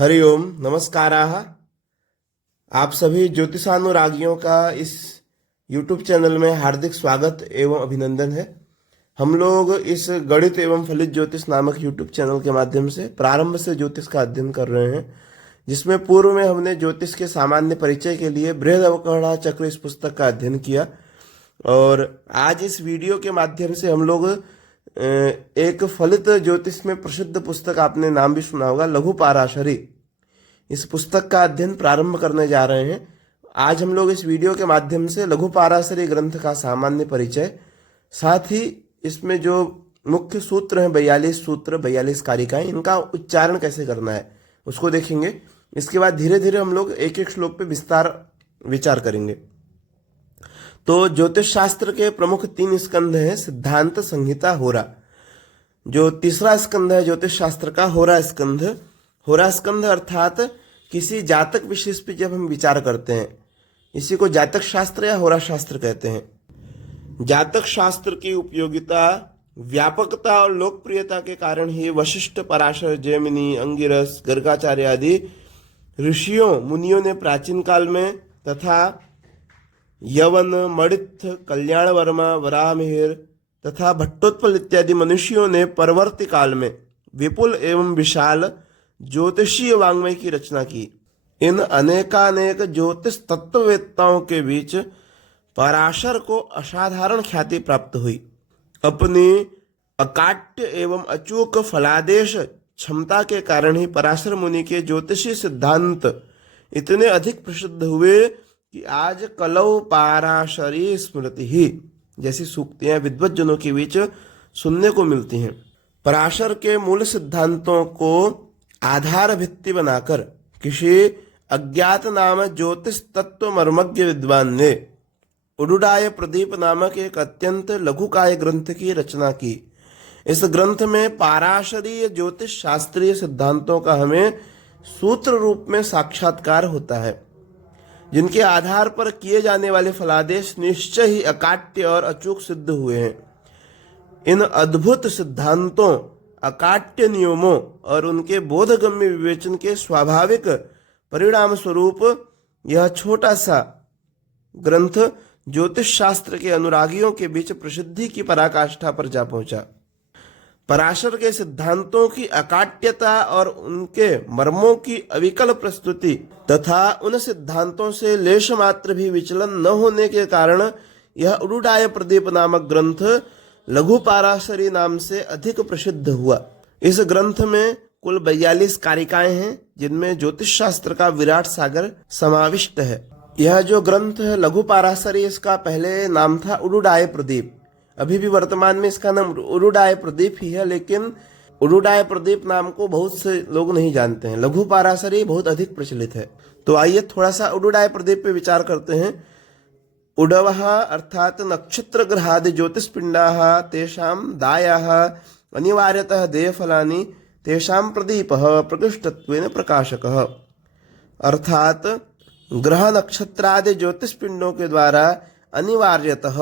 हरि ओम नमस्काराः। आप सभी ज्योतिषानुरागियों का इस YouTube चैनल में हार्दिक स्वागत एवं अभिनंदन है। हम लोग इस गणित एवं फलित ज्योतिष नामक YouTube चैनल के माध्यम से प्रारंभ से ज्योतिष का अध्ययन कर रहे हैं, जिसमें पूर्व में हमने ज्योतिष के सामान्य परिचय के लिए बृहद अवकरणा चक्र इस पुस्तक का अध्ययन किया। और आज इस वीडियो के माध्यम से हम लोग एक फलित ज्योतिष में प्रसिद्ध पुस्तक, आपने नाम भी सुना होगा, लघु पाराशरी, इस पुस्तक का अध्ययन प्रारंभ करने जा रहे हैं। आज हम लोग इस वीडियो के माध्यम से लघु पाराशरी ग्रंथ का सामान्य परिचय, साथ ही इसमें जो मुख्य सूत्र हैं 42 सूत्र, 42 कारिकाएं, इनका उच्चारण कैसे करना है उसको देखेंगे। इसके बाद धीरे धीरे हम लोग एक एक श्लोक पे विस्तार विचार करेंगे। तो ज्योतिष शास्त्र के प्रमुख 3 स्कंध हैं, सिद्धांत, संहिता, होरा। जो तीसरा स्कंध है ज्योतिष शास्त्र का, होरा स्कंध। होरा स्कंध अर्थात किसी जातक विशेष पे जब हम विचार करते हैं, इसी को जातक शास्त्र या होरा शास्त्र कहते हैं। जातक शास्त्र की उपयोगिता, व्यापकता और लोकप्रियता के कारण ही वशिष्ठ, पराशर, जैमिनी, अंगिरस, गर्गाचार्य आदि ऋषियों मुनियों ने प्राचीन काल में तथा यवन, मणित्थ, कल्याण वर्मा, वराहमिहिर तथा भट्टोत्पल इत्यादि मनुष्यों ने परवर्ती काल में विपुल एवं विशाल ज्योतिषीय वाङ्मय की रचना की। इन अनेकानेक ज्योतिष तत्ववेत्ताओं के बीच पराशर को असाधारण ख्याति प्राप्त हुई। अपनी अकाट्य एवं अचूक फलादेश क्षमता के कारण ही पराशर मुनि के ज्योतिषी सिद्धांत इतने अधिक प्रसिद्ध हुए कि आज कलौ पाराशरी स्मृति ही जैसी सूक्तियां विद्वज्जनों के बीच सुनने को मिलती हैं। पराशर के मूल सिद्धांतों को आधार भित्ति बनाकर किसी अज्ञात नाम ज्योतिष तत्व मर्मज्ञ विद्वान ने उडुडाय प्रदीप नामक एक अत्यंत लघुकाय ग्रंथ की रचना की। इस ग्रंथ में पाराशरीय ज्योतिष शास्त्रीय सिद्धांतों का हमें सूत्र रूप में साक्षात्कार होता है, जिनके आधार पर किए जाने वाले फलादेश निश्चय ही अकाट्य और अचूक सिद्ध हुए हैं। इन अद्भुत सिद्धांतों, अकाट्य नियमों और उनके बोधगम्य विवेचन के स्वाभाविक परिणाम स्वरूप यह छोटा सा ग्रंथ ज्योतिष शास्त्र के अनुरागियों के बीच प्रसिद्धि की पराकाष्ठा पर जा पहुंचा। पराशर के सिद्धांतों की अकाट्यता और उनके मर्मों की अविकल प्रस्तुति तथा उन सिद्धांतों से लेश मात्र भी विचलन न होने के कारण यह उडुडाय प्रदीप नामक ग्रंथ लघु पाराशरी नाम से अधिक प्रसिद्ध हुआ। इस ग्रंथ में कुल 42 कारिकाएं हैं, जिनमें ज्योतिष शास्त्र का विराट सागर समाविष्ट है। यह जो ग्रंथ है लघु पाराशरी, इसका पहले नाम था उडुडाय प्रदीप। अभी भी वर्तमान में इसका नाम उडुडाय प्रदीप ही है, लेकिन उडुडाय प्रदीप नाम को बहुत से लोग नहीं जानते हैं। लघु पाराशरी बहुत अधिक प्रचलित है। तो आइए थोड़ा सा उडुडाय प्रदीप पे विचार करते हैं। उडवः अर्थात नक्षत्र ग्रहादि ज्योतिषपिंडाः तेषां दायाः अनिवार्यतः देयफलानि तेषां प्रदीपः प्रकृष्टत्वेन प्रकाशकः। अर्थात ग्रह नक्षत्रादि ज्योतिषपिंडों के द्वारा अनिवार्यतः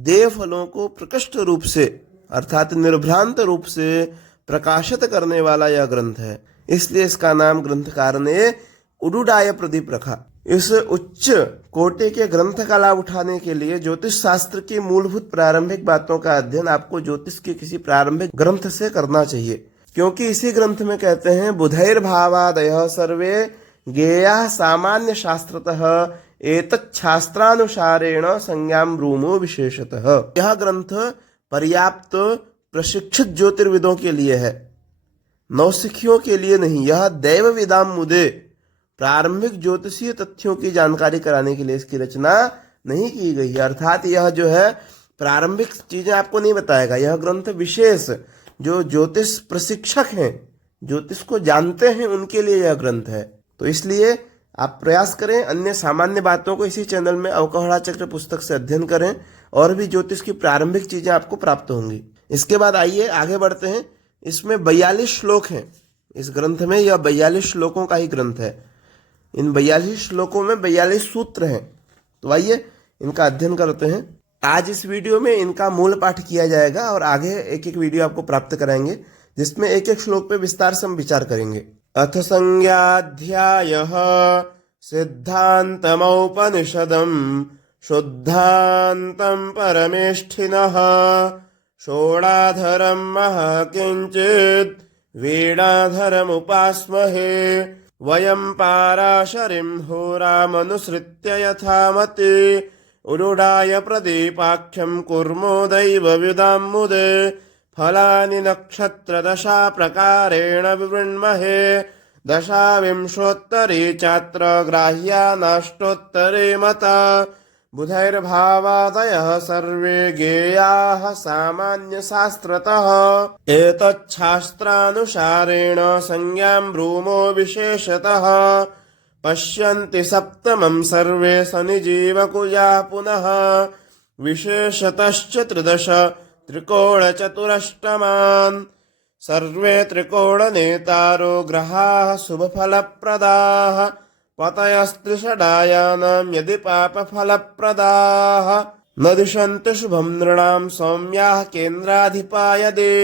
देव फलों को प्रकृष्ट रूप से अर्थात निर्भ्रांत रूप से प्रकाशित करने वाला यह ग्रंथ है, इसलिए इसका नाम ग्रंथकार ने उडुडाय प्रदीप रखा। इस उच्च कोटि के ग्रंथ का लाभ उठाने के लिए ज्योतिष शास्त्र की मूलभूत प्रारंभिक बातों का अध्ययन आपको ज्योतिष के किसी प्रारंभिक ग्रंथ से करना चाहिए, क्योंकि इसी ग्रंथ में कहते हैं बुधैर्भावादयः सर्वे ज्ञेयाः सामान्य शास्त्रतः एतच्छास्त्रानुसारेण संज्ञां ब्रूमो विशेषतः। यह ग्रंथ पर्याप्त प्रशिक्षित ज्योतिर्विदों के लिए है, नौसिखियों के लिए नहीं। यह दैव विदाम मुदे प्रारंभिक ज्योतिषीय तथ्यों की जानकारी कराने के लिए इसकी रचना नहीं की गई है। अर्थात यह जो है प्रारंभिक चीजें आपको नहीं बताएगा। यह ग्रंथ विशेष जो ज्योतिष प्रशिक्षक हैं, ज्योतिष को जानते हैं, उनके लिए यह ग्रंथ है। तो इसलिए आप प्रयास करें अन्य सामान्य बातों को इसी चैनल में अवकरणा चक्र पुस्तक से अध्ययन करें, और भी ज्योतिष की प्रारंभिक चीजें आपको प्राप्त होंगी। इसके बाद आइए आगे बढ़ते हैं। इसमें 42 श्लोक हैं इस ग्रंथ में। यह 42 श्लोकों का ही ग्रंथ है। इन 42 श्लोकों में 42 सूत्र हैं। तो आइए इनका अध्ययन करते हैं। आज इस वीडियो में इनका मूल पाठ किया जाएगा और आगे एक एक वीडियो आपको प्राप्त कराएंगे, जिसमें एक एक श्लोक पे विस्तार से हम विचार करेंगे। अथ संज्ञाध्यायः सिद्धान्तमौपनिषदम् शुद्धान्तं परमेष्ठिनः षोडाधरं महः किञ्चित् वीणाधरमुपास्महे वयं पाराशरिं होरामनुसृत्य यथामति उरुडाय प्रदीपाख्यं कुर्मो दैवविदां मुदे फलानि नक्षत्रदशा प्रकारेण विवृण्महे दशाविंशोत्तरे चात्र ग्राह्या नाष्टोत्तरे मता बुधैर्भावादयः सर्वे ज्ञेयाः सामान्यशास्त्रतः एतच्छास्त्रानुसारेण संज्ञां ब्रूमो विशेषतः पश्यन्ति सप्तमं सर्वे शनिजीवकुजा पुनः विशेषतश्च त्रिदश त्रिकोणचतुरष्टमान् सर्वे त्रिकोणनेतारो ग्रहाः शुभफलप्रदाः पतयस्त्रिषडायानां यदि पापफलप्रदाः न दिशन्ति शुभं नृणां सौम्याः केन्द्राधिपायदे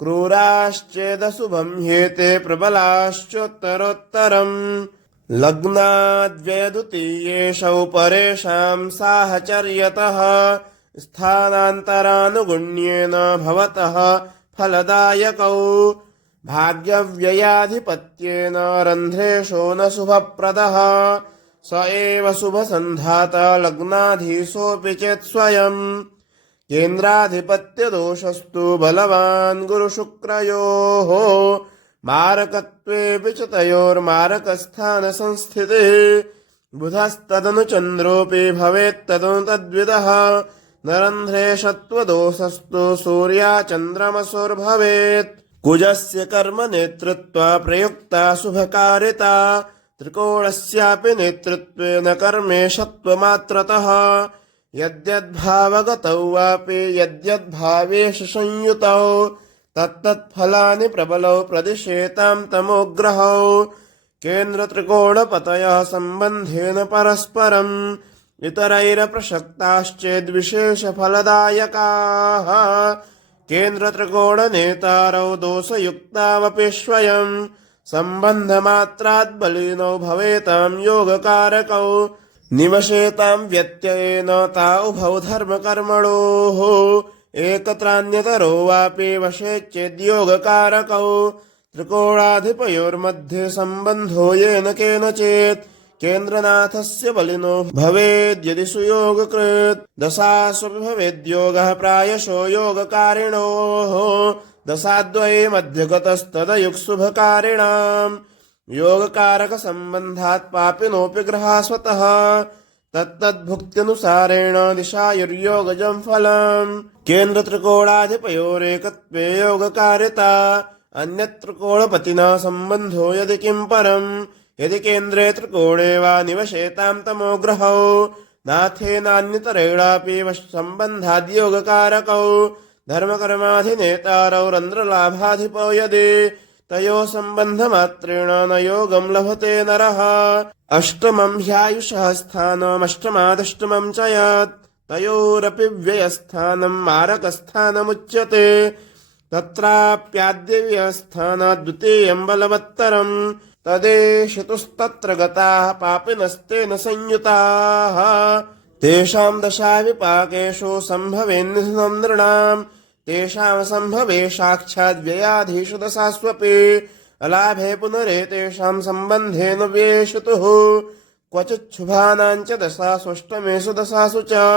क्रूराश्चेदशुभं ह्येते प्रबलाश्चोत्तरोत्तरम् लग्नाद्व्ययद्वितीयेषौ परेषां साहचर्यतः स्थानान्तरानुगुण्येन भवतः फलदायकौ भाग्यव्ययाधिपत्येन रन्ध्रेषो न शुभप्रदः स एव शुभसन्धाता लग्नाधीशोऽपि चेत् स्वयं केन्द्राधिपत्यदोषस्तु बलवान् गुरुशुक्रयोः मारकत्वेऽपि च तयोर्मारकस्थानसंस्थितिः बुधस्तदनु चन्द्रोऽपि भवेत्तदनु तद्विदः नरन्ध्रेशत्वदोषस्तु सूर्याचन्द्रमसोर्भवेत् कुजस्य कर्म नेतृत्वा प्रयुक्ता शुभकारिता त्रिकोणस्यापि नेतृत्वेन कर्मेशत्वमात्रतः यद्यद्भावगतौ वापि यद्यद्भावेषु संयुतौ तत्तत्फलानि प्रबलौ प्रदिशेतां तमोग्रहौ केन्द्रत्रिकोणपतयः सम्बन्धेन परस्परम् इतरैरप्रसक्ताश्चेद्विशेषफलदायकाः केन्द्रत्रिकोणनेतारौ दोषयुक्तावपि स्वयं सम्बन्धमात्रात् बलिनौ भवेतां योगकारकौ निवसेतां व्यत्ययेन ता उभौ धर्मकर्मणोः एकत्रान्यतरो वापि वशेच्चेद्योगकारकौ त्रिकोणाधिपयोर्मध्ये सम्बन्धो येन केनचेत् केन्द्रनाथस्य बलिनो भवेद्यदि सुयोगकृत् दशास्वपि भवेद्योगः प्रायशो योगकारिणोः दशाद्वये मध्यगतस्तदयुक्शुभकारिणाम् योगकारकसम्बन्धात् पापिनोऽपि ग्रहा स्वतः तत्तद्भुक्त्यनुसारेण दिशायुर्योगजं फलम् केन्द्रत्रिकोणाधिपयोरेकत्वे योगकारिता अन्यत्रिकोणपतिना सम्बन्धो यदि किं परम् यदि केन्द्रे त्रिकोणे वा निवसेतां तमोग्रहौ नाथेनान्यतरेणापि सम्बन्धाद्योगकारकौ धर्मकर्माधिनेतारौ रन्ध्रलाभाधिपौ यदि तयोः सम्बन्धमात्रेण न योगं लभते नरः अष्टमं ह्यायुषः स्थानमष्टमादष्टमं च यत् तयोरपि व्ययस्थानं मारकस्थानमुच्यते तत्राप्याद्यव्ययस्थानात् द्वितीयं बलवत्तरम् तदेशितुस्तत्र गताः पापिनस्तेन संयुताः तेषां दशा विपाकेषु सम्भवेन्निधनं नृणां तेषां सम्भवे साक्षाद्व्ययाधीषु दशास्वपि अलाभे पुनरेतेषां सम्बन्धेन व्येषितुः क्वचिच्छुभानां च दशास्वष्टमेषु दशासु च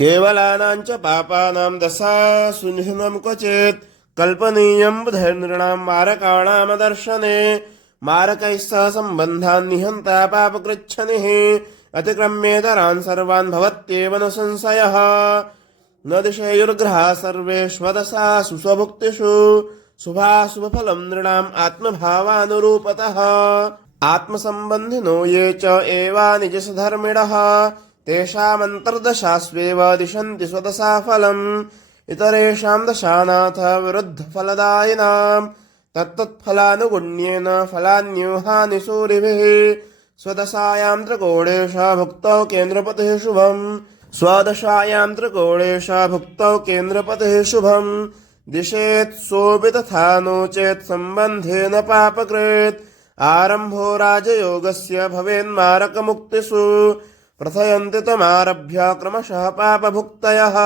केवलानां च पापानां दशासु निधनं क्वचित् कल्पनीयं बुधैर्नृणां मारकाणामदर्शने मारकैः सह सम्बन्धान् निहन्ता पापकृच्छनिः अतिक्रम्येतरान् सर्वान् भवत्येव न संशयः न दिशेयुर्ग्रहाः सर्वेष्वदशासु स्वभुक्तिषु शुभाशुभफलं नृणाम् आत्मभावानुरूपतः आत्मसम्बन्धिनो ये च एवा निजसधर्मिणः तेषामन्तर्दशास्वेव दिशन्ति स्वदशाफलम् इतरेषां दशानाथ विरुद्धफलदायिनाम् तत्तत्फलानुगुण्येन फलान्यूहानिसूरिभिः स्वदशायां त्रिकोणेश भुक्तौ केन्द्रपतिः शुभम् स्वदशायां त्रिकोणेश भुक्तौ केन्द्रपतिः शुभम् दिशेत् सोऽपि तथा नो चेत् सम्बन्धेन पापकृत् आरंभो राजयोगस्य भवेन्मारकमुक्तिषु प्रथयन्ति तमारभ्य क्रमशः पापभुक्तयः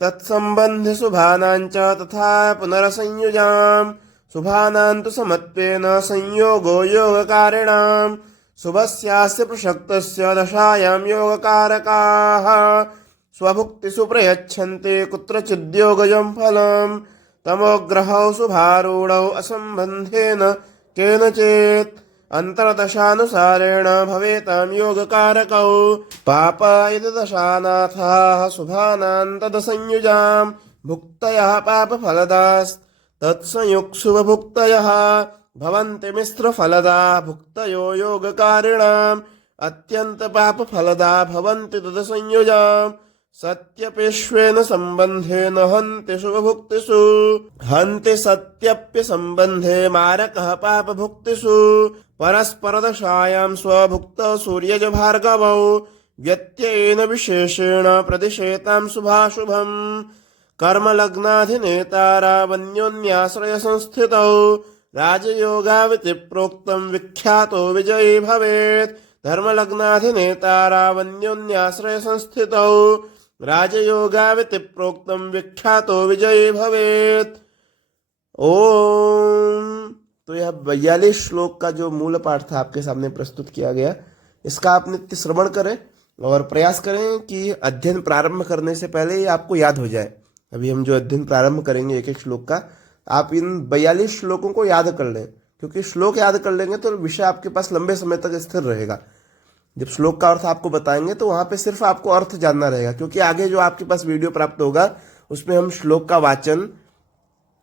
तत्सम्बन्धि शुभानां च तथा पुनरसंयुजाम् शुभानां तु समत्वेन संयोगो योगकारिणां शुभस्यास्य प्रसक्तस्य दशायां योगकारकाः स्वभुक्तिषु प्रयच्छन्ति कुत्रचिद्योगजं फलम् तमोग्रहौ शुभारूढौ असम्बन्धेन केनचित् अन्तर्दशानुसारेण भवेतां योगकारकौ पाप इति दशानाथाः शुभानां तदसंयुजां भुक्तयः पापफलदास्तत्संयुक्शुभभुक्तयः भवन्ति मिश्रफलदा भुक्तयो योगकारिणाम् अत्यन्तपापफलदा भवन्ति तदसंयुजाम् सत्यपेष्वेन सम्बन्धेन हन्ति शुभभुक्तिषु हन्ति सत्यप्यसम्बन्धे मारकः पापभुक्तिषु परस्परदशायां स्वभुक्तौ सूर्यजभार्गवौ व्यत्ययेन विशेषेण प्रदिशेतां शुभाशुभम् कर्मलग्नाधिनेतारावन्योन्याश्रयसंस्थितौ राजयोगाविति प्रोक्तं विख्यातो विजयी भवेत् धर्मलग्नाधिनेतारावन्योन्याश्रयसंस्थितौ राजयोगाविति प्रोक्तं विख्यातो विजयी भवेत्। ओम। तो यह 42 श्लोक का जो मूल पाठ था आपके सामने प्रस्तुत किया गया, इसका आप नित्य श्रवण करें और प्रयास करें कि अध्ययन प्रारंभ करने से पहले ही आपको याद हो जाए। अभी हम जो अध्ययन प्रारंभ करेंगे एक एक श्लोक का, आप इन 42 श्लोकों को याद कर लें, क्योंकि श्लोक याद कर लेंगे तो विषय आपके पास लंबे समय तक स्थिर रहेगा। जब श्लोक का अर्थ आपको बताएंगे तो वहां पे सिर्फ आपको अर्थ जानना रहेगा, क्योंकि आगे जो आपके पास वीडियो प्राप्त होगा उसमें हम श्लोक का वाचन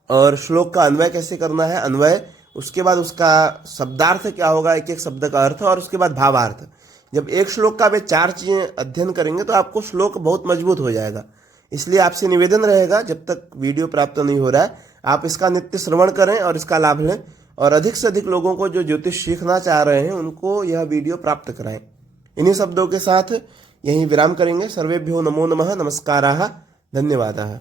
और श्लोक का अन्वय कैसे करना है, अन्वय, उसके बाद उसका शब्दार्थ क्या होगा, एक एक शब्द का अर्थ, और उसके बाद भावार्थ। जब एक श्लोक का वे 4 चीजें अध्ययन करेंगे तो आपको श्लोक बहुत मजबूत हो जाएगा। इसलिए आपसे निवेदन रहेगा, जब तक वीडियो प्राप्त नहीं हो रहा है आप इसका नित्य श्रवण करें और इसका लाभ लें, और अधिक से अधिक लोगों को जो ज्योतिष सीखना चाह रहे हैं उनको यह वीडियो प्राप्त कराएं। इन्हीं शब्दों के साथ यहीं विराम करेंगे। सर्वेभ्यो नमो नमः, नमस्काराः, धन्यवादाः।